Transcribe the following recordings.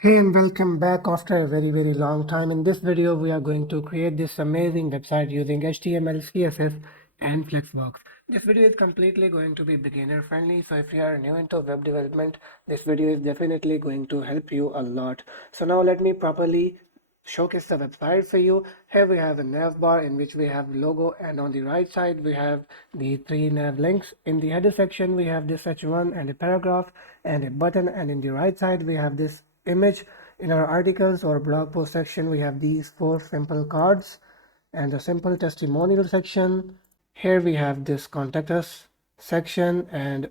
Hey and welcome back after a very long time. In this video we are going to create this amazing website using HTML, CSS and FlexBox. This video is completely going to be beginner friendly, so if you are new into web development, this video is definitely going to help you a lot. So now let me properly showcase the website for you. Here we have a nav bar in which we have logo, and on the right side we have the three nav links. In the header section we have this h1 and a paragraph and a button, and in the right side we have this image. In our articles or blog post section we have these four simple cards and the simple testimonial section. Here we have this contact us section, and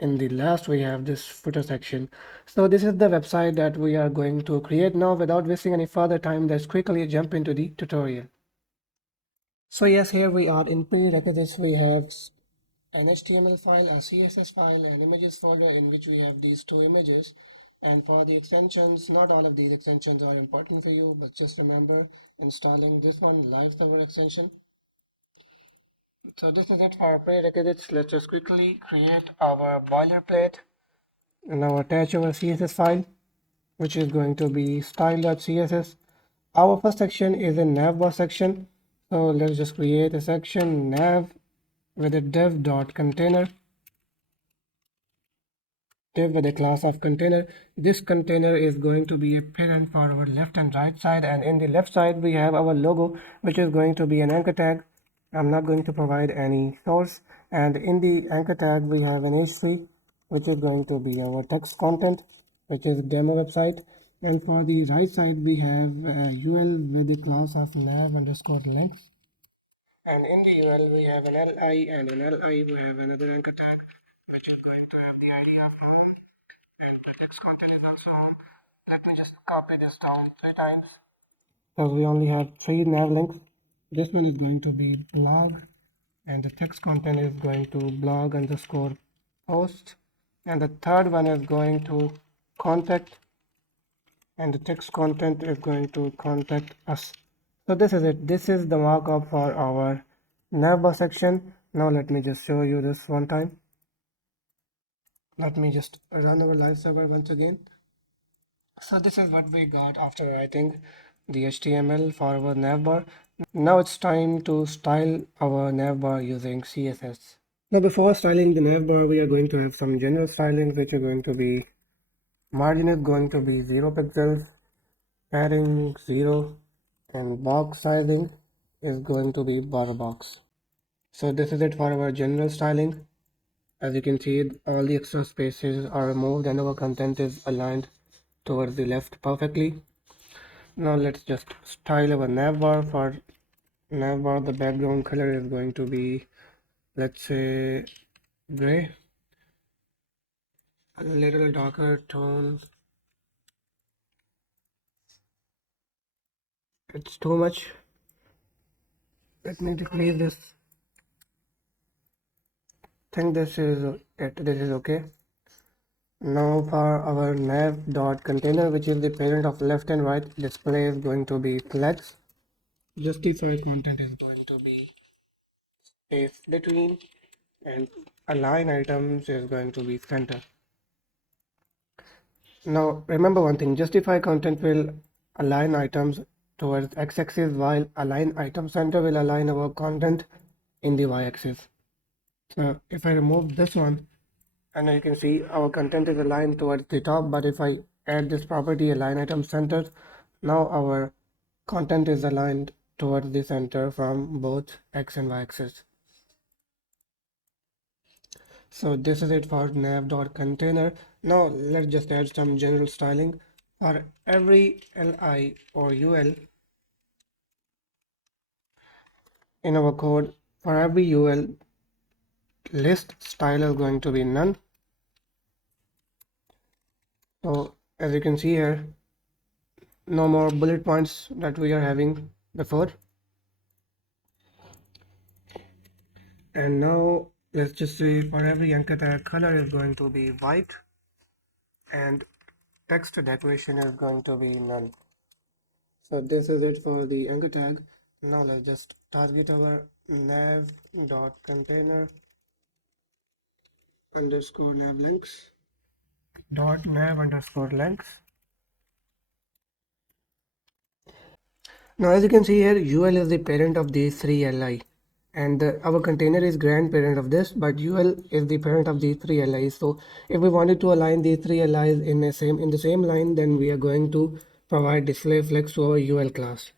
in the last we have this footer section. So this is the website that we are going to create now. Without wasting any further time, let's quickly jump into the tutorial. So yes, here we are. In prerequisites we have an HTML file, a CSS file, an images folder in which we have these two images. And for the extensions, not all of these extensions are important for you, but just remember installing this one, live server extension. So this is it for our prerequisites. Let's just quickly create our boilerplate. Now attach our CSS file, which is going to be style.css. Our first section is a navbar section. So let's just create a section nav with a dev.container. Div with a class of container. This container is going to be a parent for our left and right side, and in the left side we have our logo, which is going to be an anchor tag. I'm not going to provide any source, and in the anchor tag we have an h3, which is going to be our text content, which is demo website. And for the right side we have ul with the class of nav underscore length, and in the ul we have an li, and in li we have another anchor tag, which is going to have the id of home, and the text content is also home. Let me just copy this down 3 times, because we only have 3 nav links. This one is going to be blog, and the text content is going to blog underscore post, and the third one is going to contact, and the text content is going to contact us. So this is it. This is the markup for our navbar section. Now let me just show you this one time. Let me just run our live server once again. So this is what we got after writing the HTML for our navbar. Now it's time to style our navbar using CSS. Now before styling the navbar, we are going to have some general stylings, which are going to be margin is going to be 0 pixels, padding 0, and box sizing is going to be bar box. So this is it for our general styling. As you can see, all the extra spaces are removed and our content is aligned towards the left perfectly. Now let's just style our navbar. For navbar, the background color is going to be, let's say, gray, a little darker tone. It's too much. Let me decrease this. Think this is it. This is okay. Now for our nav.container, which is the parent of left and right display, is going to be flex. Justify content is going to be space between, and align items is going to be center. Now remember one thing, justify content will align items towards x-axis, while align item center will align our content in the y-axis. So if I remove this one, and you can see our content is aligned towards the top, but if I add this property align item center, now our content is aligned towards the center from both x and y axis. So this is it for nav.container. Now let's just add some general styling. For every li or ul in our code, for every ul, list style is going to be none. So as you can see here, no more bullet points that we are having before. And now let's just say for every anchor tag, color is going to be white, and text decoration is going to be none. So this is it for the anchor tag. Now let's just target our nav.container underscore nav links dot nav underscore links. Now as you can see here, UL is the parent of these three LI, and our container is grandparent of this, but UL is the parent of these three LIs. So if we wanted to align these three LIs in the same line, then we are going to provide display flex to our UL class.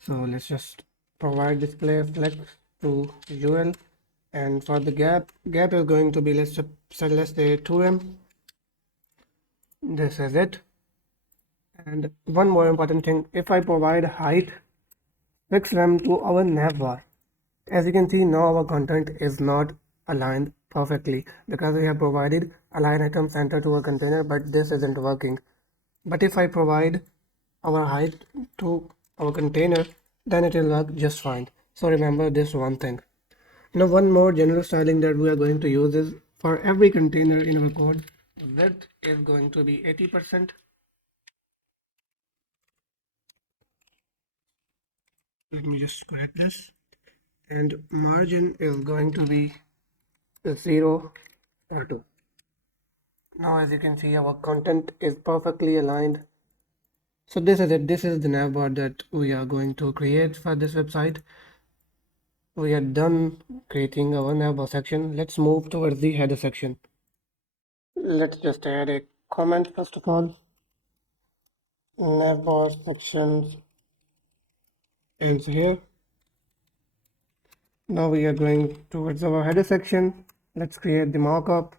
So let's just provide display flex to UL, and for the gap is going to be, let's say 2em. This is it. And one more important thing, if I provide height fixed rem to our navbar, as you can see now our content is not aligned perfectly because we have provided align item center to our container, but this isn't working. But if I provide our height to our container, then it will work just fine. So remember this one thing. Now one more general styling that we are going to use is, for every container in our code, width is going to be 80%. Let me just correct this. And margin is going to be 0 or 2. Now as you can see, our content is perfectly aligned. So this is it. This is the navbar that we are going to create for this website. We are done creating our navbar section. Let's move towards the header section. Let's just add a comment first of all. Navbar sections ends here. Now we are going towards our header section. Let's create the markup.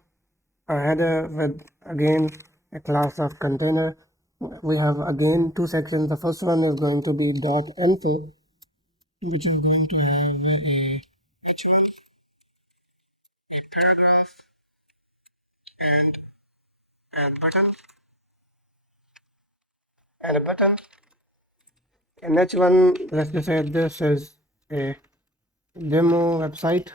A header with again a class of container. We have again two sections. The first one is going to be .info, which is going to have a h1, paragraph, and a button. And h1, let's just say this is a demo website,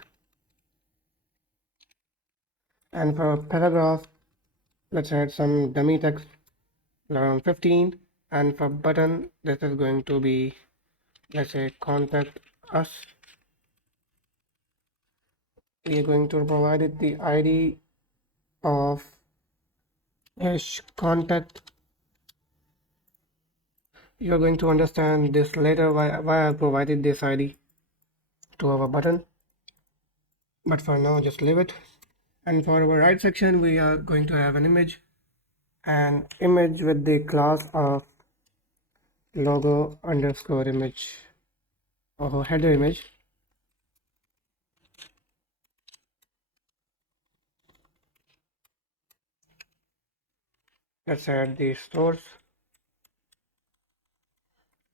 and for paragraph, let's add some dummy text around 15, and for button, this is going to be, let's say, contact us. We are going to provide it the ID of hash contact. You're going to understand this later, why I provided this ID to our button, but for now just leave it. And for our right section, we are going to have an image with the class of logo underscore image or header image. Let's add the source.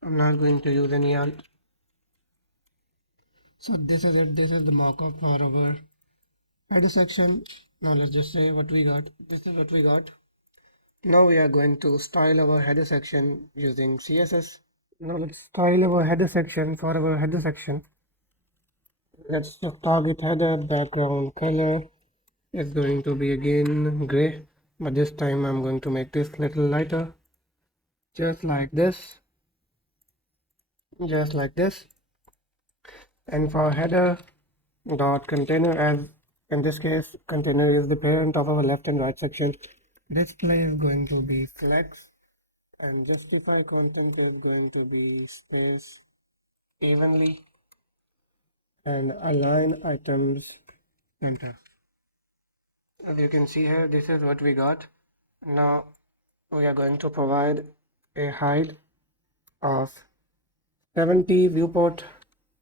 I'm not going to use any alt. So this is it. This is the markup for our header section. Now let's just say what we got. This is what we got. Now we are going to style our header section using CSS. Now let's style our header section. For our header section, let's just target header background color is going to be again gray, but this time I'm going to make this little lighter, just like this. And for header dot container, as in this case container is the parent of our left and right section, display is going to be flex, and justify content is going to be space evenly, and align items center. As you can see here, this is what we got. Now we are going to provide a height of 70 viewport,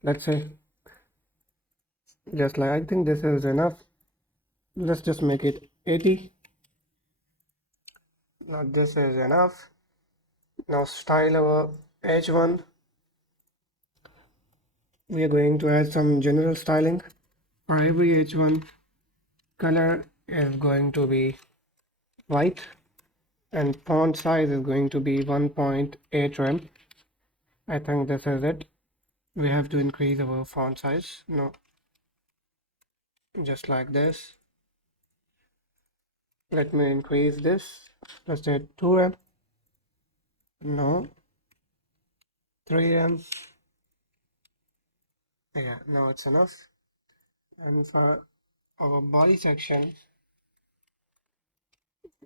let's say, just like, I think this is enough. Let's just make it 80. Now this is enough. Now style our h1. We are going to add some general styling. For every h1, color is going to be white, and font size is going to be 1.8 rem. I think this is it. We have to increase our font size. No, just like this. Let me increase this. Let's say 2 m. No, 3 m. Yeah, now it's enough. And for our body section,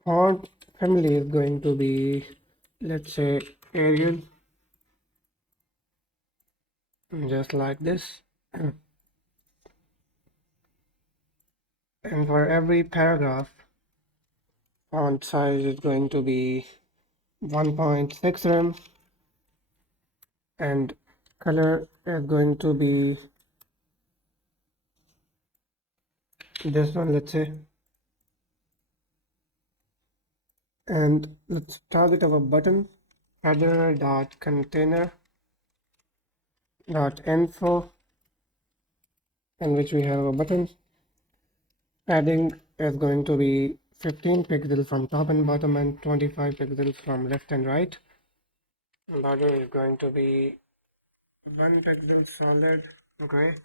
font family is going to be, let's say, Arial. just like this. And for every paragraph, font size is going to be 1.6 rem, and color is going to be this one, let's say. And let's target our button, header.container.info, in which we have a button. Padding is going to be 15 pixels from top and bottom and 25 pixels from left and right. Border is going to be 1 pixel solid gray.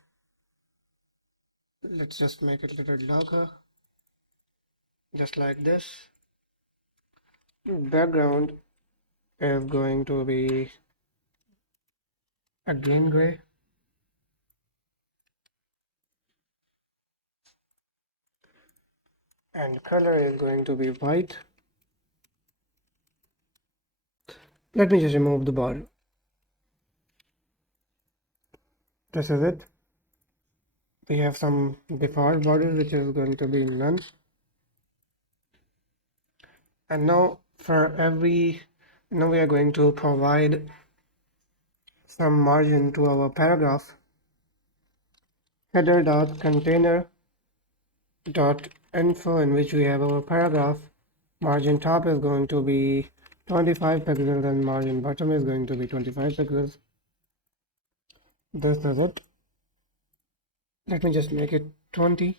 Let's just make it a little darker, just like this. Background is going to be a green gray. And color is going to be white. Let me just remove the border. This is it. We have some default border which is going to be none. And now we are going to provide some margin to our paragraph. Header.container.info, in which we have our paragraph. Margin top is going to be 25 pixels and margin bottom is going to be 25 pixels. This is it. Let me just make it 20.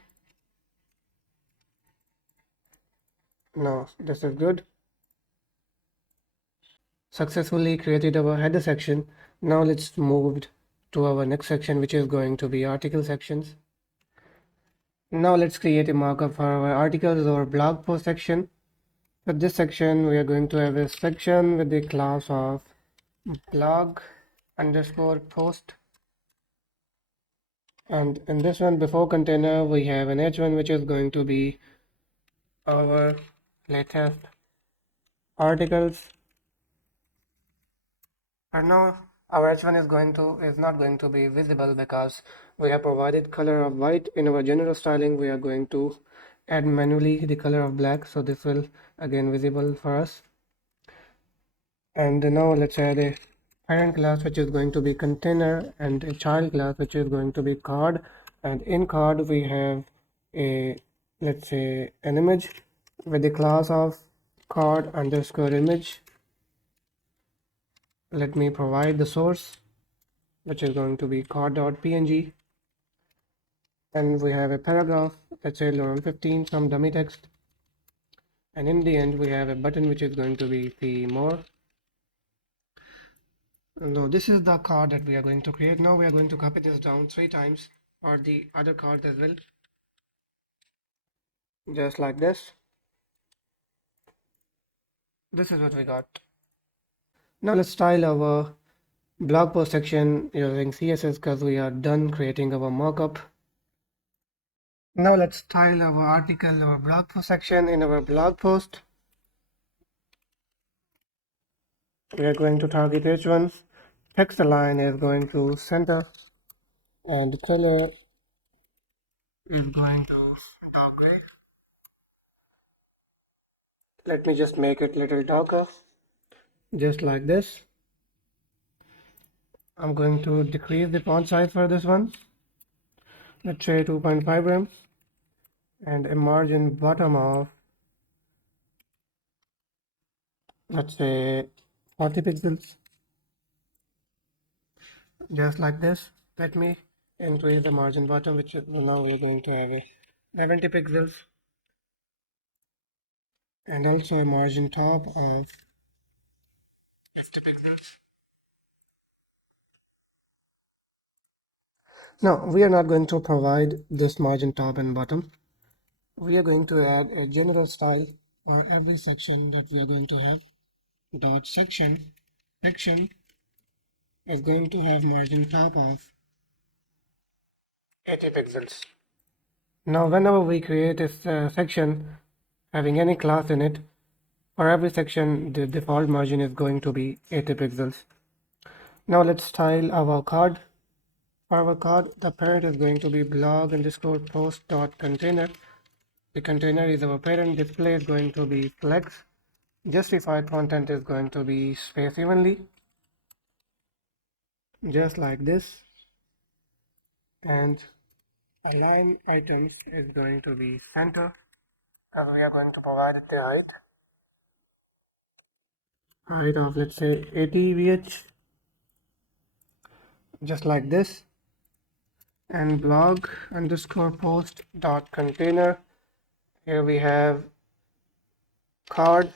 Now this is good. Successfully created our header section. Now let's move to our next section, which is going to be article sections. Now let's create a markup for our articles or blog post section. For this section, we are going to have a section with the class of blog_post. And in this one, before container, we have an h1, which is going to be our latest articles. And now our h1 is not going to be visible because we have provided color of white. In our general styling, we are going to add manually the color of black, so this will again visible for us. And now let's add a parent class which is going to be container and a child class which is going to be card. And in card we have a, let's say, an image with the class of card_image. Let me provide the source, which is going to be card.png, and we have a paragraph, let's say lorem 15, some dummy text, and in the end we have a button which is going to be see more. Now this is the card that we are going to create. Now we are going to copy this down 3 times for the other cards as well, just like this. This is what we got. Now let's style our blog post section using CSS because we are done creating our markup. Now let's style our article or blog post section. In our blog post, we are going to target h1. Text align is going to center, and color is going to dark gray. Let me just make it a little darker, just like this. I'm going to decrease the font size for this one, let's say 2.5 rem, and a margin bottom of, let's say, 40 pixels, just like this. Let me increase the margin bottom, which now we are going to have a 70 pixels, and also a margin top of 50 pixels. Now we are not going to provide this margin top and bottom. We are going to add a general style for every section that we are going to have. Dot section is going to have margin top of 80 pixels. Now whenever we create a section having any class in it, for every section the default margin is going to be 80 pixels. Now let's style our card. For our card, the parent is going to be blog underscore post dot container. The container is our parent. Display is going to be flex. Justified content is going to be spaced evenly, just like this. And align items is going to be center, and we are going to provide the height of, let's say, 80 VH, just like this. And blog underscore post dot container. Here we have card.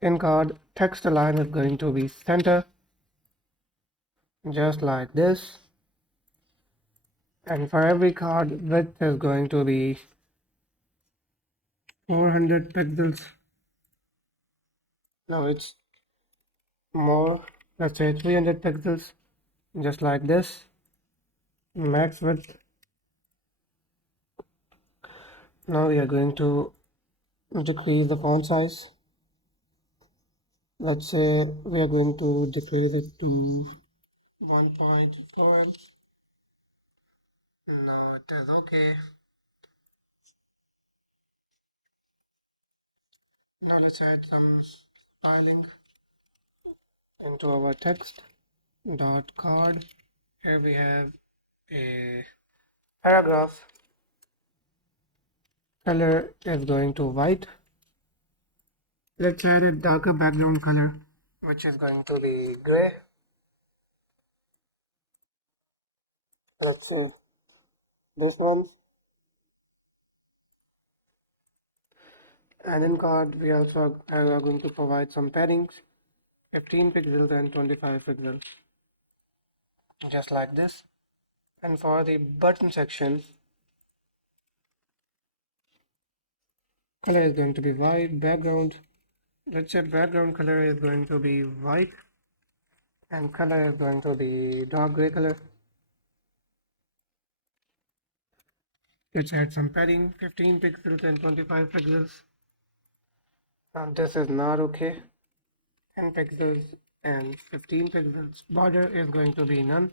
In card, text align is going to be center, just like this. And for every card, width is going to be 400 pixels. Now it's more, let's say 300 pixels, just like this. Max width. Now we are going to decrease the font size. Let's say we are going to decrease it to 1.4. No, it is okay. Now let's add some styling into our text dot card. Here we have a paragraph. Color is going to white. Let's add a darker background color, which is going to be gray. Let's see this one. And in card, we also are going to provide some paddings, 15 pixels and 25 pixels, just like this. And for the button section, color is going to be white. Background, let's say background color is going to be white, and color is going to be dark gray color. Let's add some padding, 15 pixels and 25 pixels. Now this is not okay. 10 pixels and 15 pixels. Border is going to be none,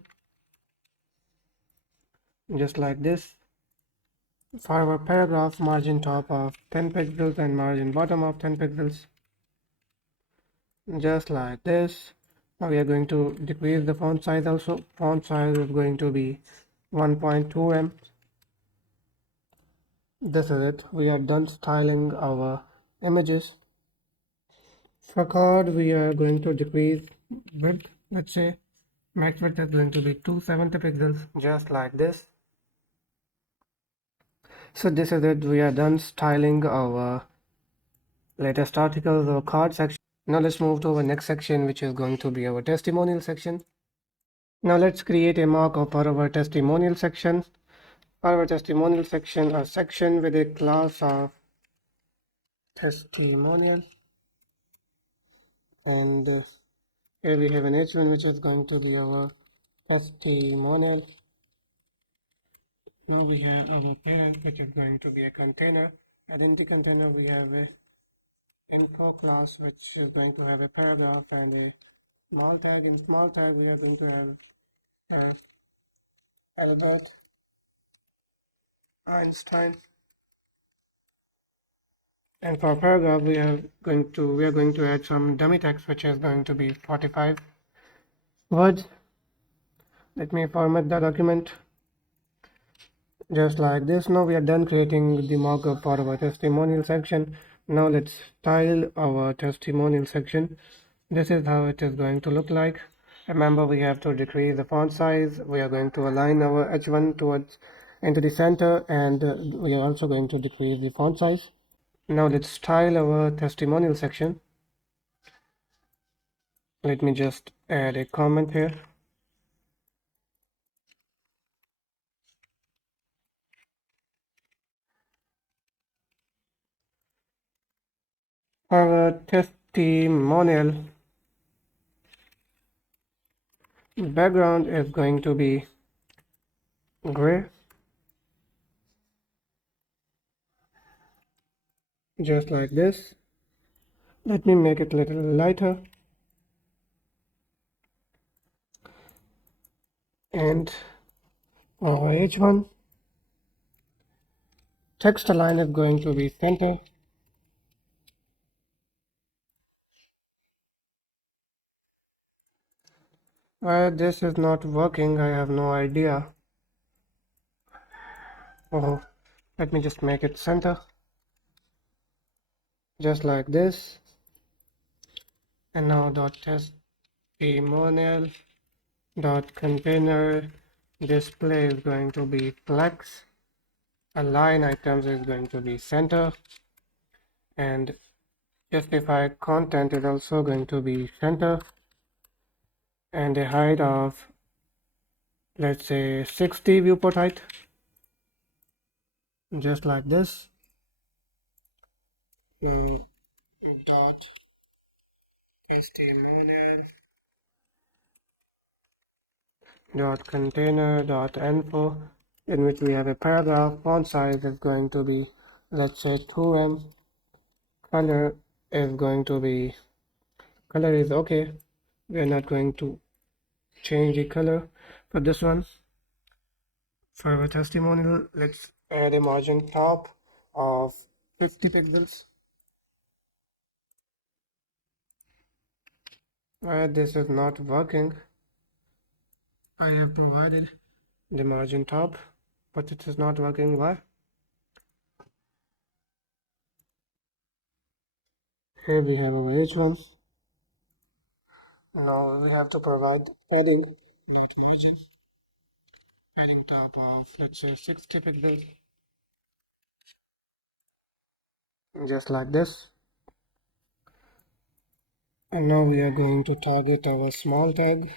just like this. For our paragraph, margin top of 10 pixels and margin bottom of 10 pixels, just like this. Now we are going to decrease the font size also. Font size is going to be 1.2 em. This is it. We are done styling our images. For card, we are going to decrease width. Let's say max width is going to be 270 pixels, just like this. So this is it. We are done styling our latest articles or card section. Now let's move to our next section, which is going to be our testimonial section. Now let's create a markup for our testimonial section. For our testimonial section, a section with a class of testimonial, and here we have an h1, which is going to be our testimonial. Now we have our parent, which is going to be a container, and in the container we have a info class, which is going to have a paragraph and a small tag. In small tag we are going to have Albert Einstein, and for paragraph we are going to add some dummy text, which is going to be 45 words. Let me format the document, just like this. Now we are done creating the markup for our testimonial section. Now let's style our testimonial section. This is how it is going to look like. Remember, we have to decrease the font size. We are going to align our h1 towards into the center, and we are also going to decrease the font size. Now let's style our testimonial section. Let me just add a comment here. Our testimonial background is going to be gray, just like this. Let me make it a little lighter, and Over H1, text align is going to be center. Why this is not working, I have no idea. Oh, let me just make it center, just like this. And now dot testimonial dot container display is going to be flex. Align items is going to be center, and justify content is also going to be center, and a height of, let's say, 60 viewport height, just like this. Dot html dot container dot info, in which we have a paragraph. Font size is going to be, let's say, 2M. Color is going to be, color is okay, we are not going to change the color for this one. For our testimonial, let's add a margin top of 50 pixels. This is not working. I have provided the margin top, but it is not working. Why? Here we have our H1. Now we have to provide padding, not margin. Padding top of, let's say, 60 pixels, just like this. And now we are going to target our small tag.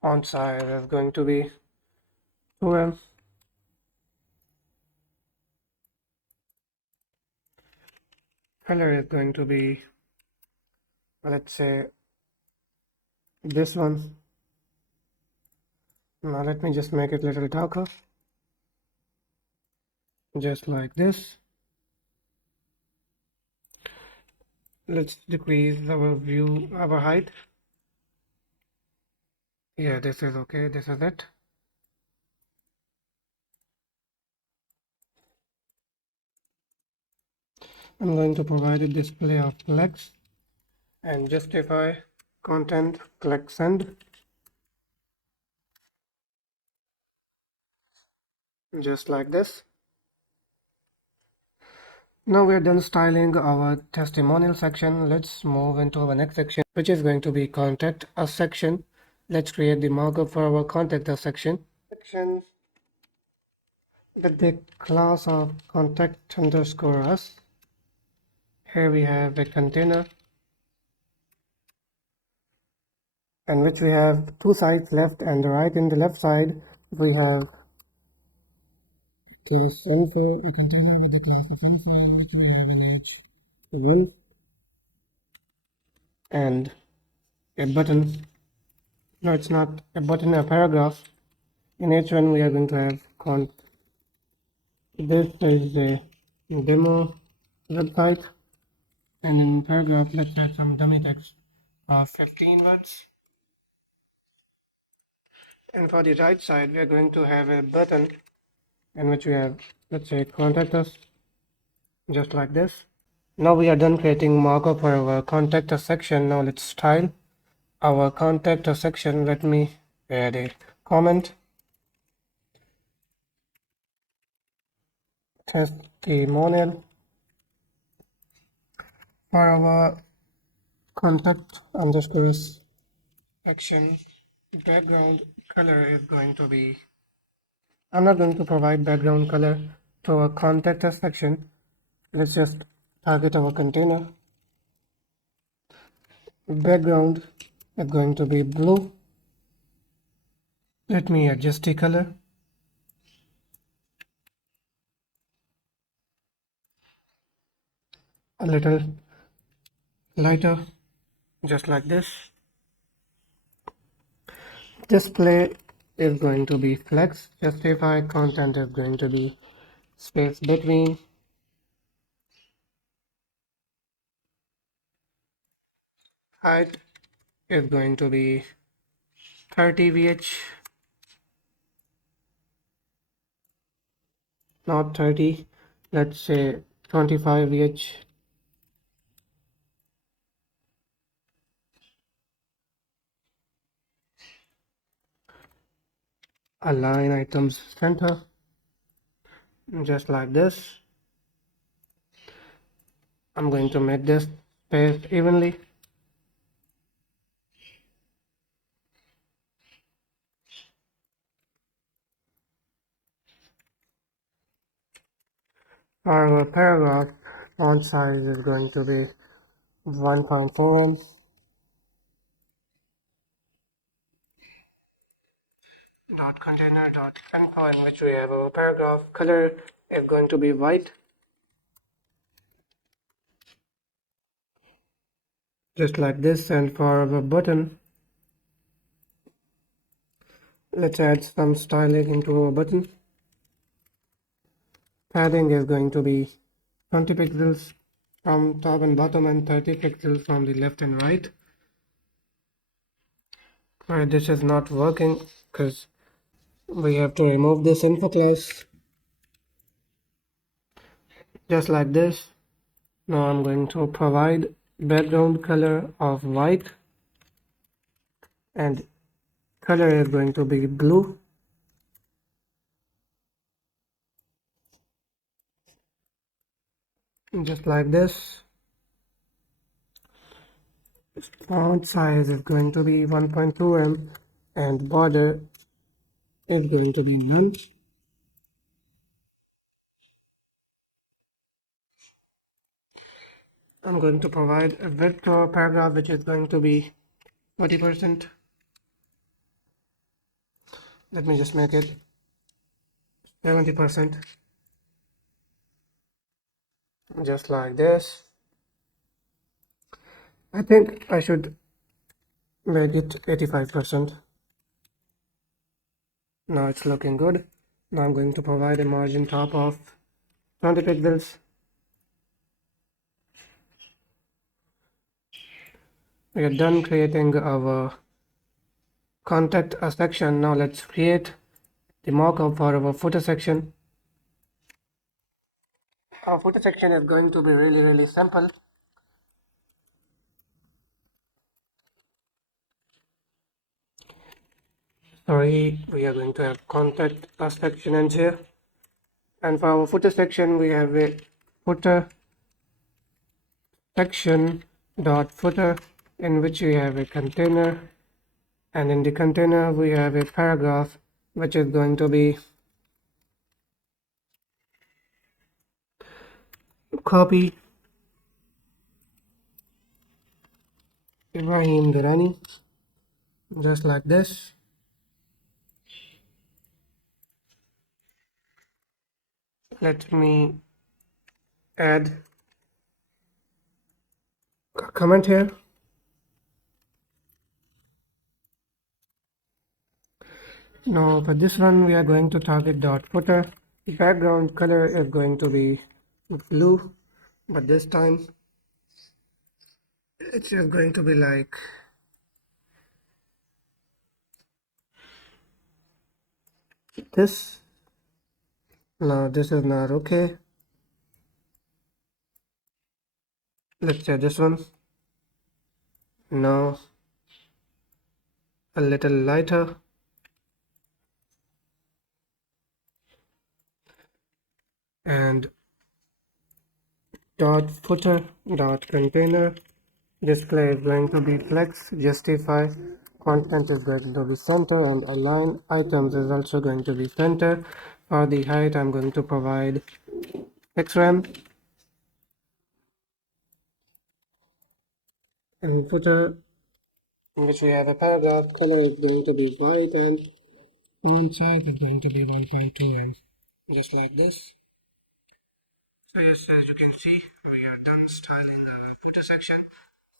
Font size is going to be 2M. Color is going to be, let's say, this one. Now let me just make it a little darker, just like this. Let's decrease our height. Yeah, this is okay, this is it. I'm going to provide a display of flex and justify content, click send, just like this. Now we are done styling our testimonial section. Let's move into our next section, which is going to be contact us section. Let's create the markup for our contact us section. With the class of contact underscore us. Here we have a container, in which we have two sides, left and right. In the left side, we have this info, a container with the class of info, which we have in H1, and a button. No, it's not a button, a paragraph. In H1, we are going to have this is a demo website, and in paragraph, let's add some dummy text of 15 words. And for the right side, we are going to have a button in which we have, let's say, contact us, just like this. Now we are done creating markup for our contact us section. Now let's style our contact us section. Let me add a comment, testimonial. For our contact underscore us section, background color is going to be, I'm not going to provide background color to our contact us section. Let's just target our container. Background is going to be blue. Let me adjust the color a little lighter, just like this. Display is going to be flex. Justify content is going to be space between. Height is going to be 30 VH, not 30, let's say 25 VH. Align items center, just like this. I'm going to make this spaced evenly. Our paragraph font size is going to be 1.4 em. Dot container dot info, in which we have our paragraph. Color is going to be white, just like this. And for our button, let's add some styling into our button. Padding is going to be 20 pixels from top and bottom and 30 pixels from the left and right. This is not working because we have to remove this info class, just like this. Now I'm going to provide background color of white and color is going to be blue. Just like this. Font size is going to be 1.2 em and border is going to be none. I'm going to provide a width to our paragraph which is going to be 40%. Let me just make it 70%, just like this. I think I should make it 85%. Now it's looking good. Now I'm going to provide a margin top of 20 pixels. We are done creating our contact us section. Now let's create the mockup for our footer section. Our footer section is going to be really simple. Sorry, we are going to have contact us section ends here. And for our footer section, we have a footer section dot footer, in which we have a container, and in the container we have a paragraph which is going to be copy Ibrahim Durrani, just like this. Let me add a comment here. Now for this one we are going to target dot footer. The background color is going to be blue, but this time it's just going to be like this. Now this is not okay. Let's try this one. Now a little lighter. And dot footer dot container display is going to be flex, justify, content is going to be center, and align items is also going to be center. For the height I'm going to provide xram. And footer, in which we have a paragraph, color is going to be white and font size is going to be 1.2 em, just like this. So yes, as you can see, we are done styling our footer section.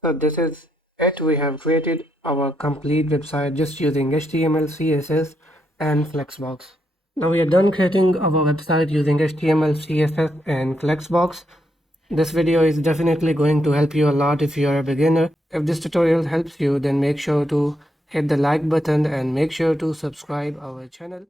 So this is it. We have created our complete website just using HTML, CSS, and FlexBox. Now we are done creating our website using HTML, CSS, and FlexBox. This video is definitely going to help you a lot if you are a beginner. If this tutorial helps you, then make sure to hit the like button and make sure to subscribe our channel.